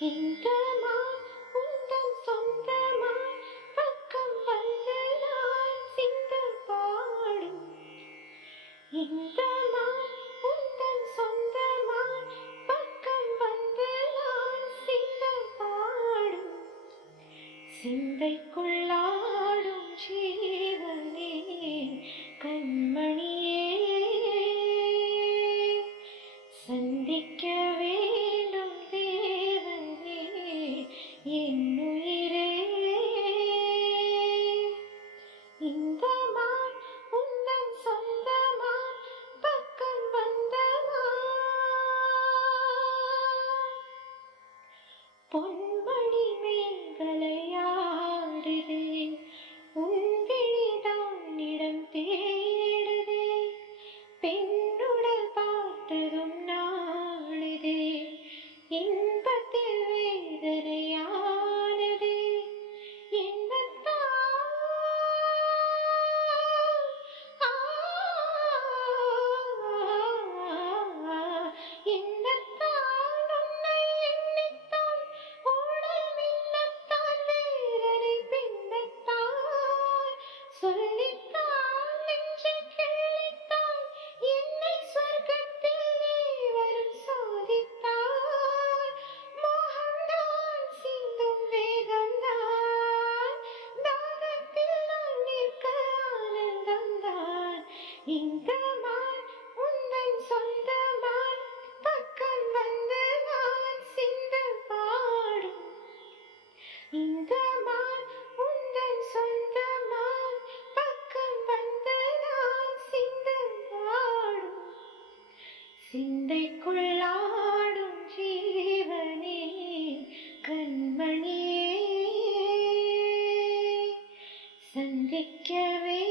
இந்த மான் உந்தன் சொந்தமாய் பக்கம் வந்து நான் சிந்த பாடும். இந்த மான் உந்தன் சொந்தமாய் பக்கம் வந்து நான் சிந்த பாடும். சிந்தைக்குள்ளாடும் ஜீவனே கண்மணியே, சந்திக்க வேண்டும் தேவனே என் உயிரே. இந்த மான் உந்தன் சொந்தமான் பக்கம் வந்தமான். பொன்மணி மேகலையாடுதே, உன் விழிதான் இடம் தேடுதே. பெண்ணுடல் பார்த்ததும் நாடுதே, இன்பத்தில் வேதனையானதே. என்னத்தான் உன்னை எண்ணித்தான் உடல் மின்னத்தான் வேதனை பின்னத்தான் சொல்லித்தான் நெஞ்சை கிள்ளித்தான் என்னை சொர்க்கத்தில் நீ வரும் சோதித்தான். மோகம்தான் சிந்தும் வேகம்தான், தாகத்தில் நான் நிற்க ஆனந்தம்தான். இந்த மான் உந்தன் சொந்தமான் பக்கம் வந்து நான் சிந்து பாடும். இந்த மான் உந்தன் சொந்தமான் பக்கம் வந்து நான் சிந்து பாடும். சிந்தைக்குள்ளாடும் ஜீவனே கண்மணியே, சந்திக்கவே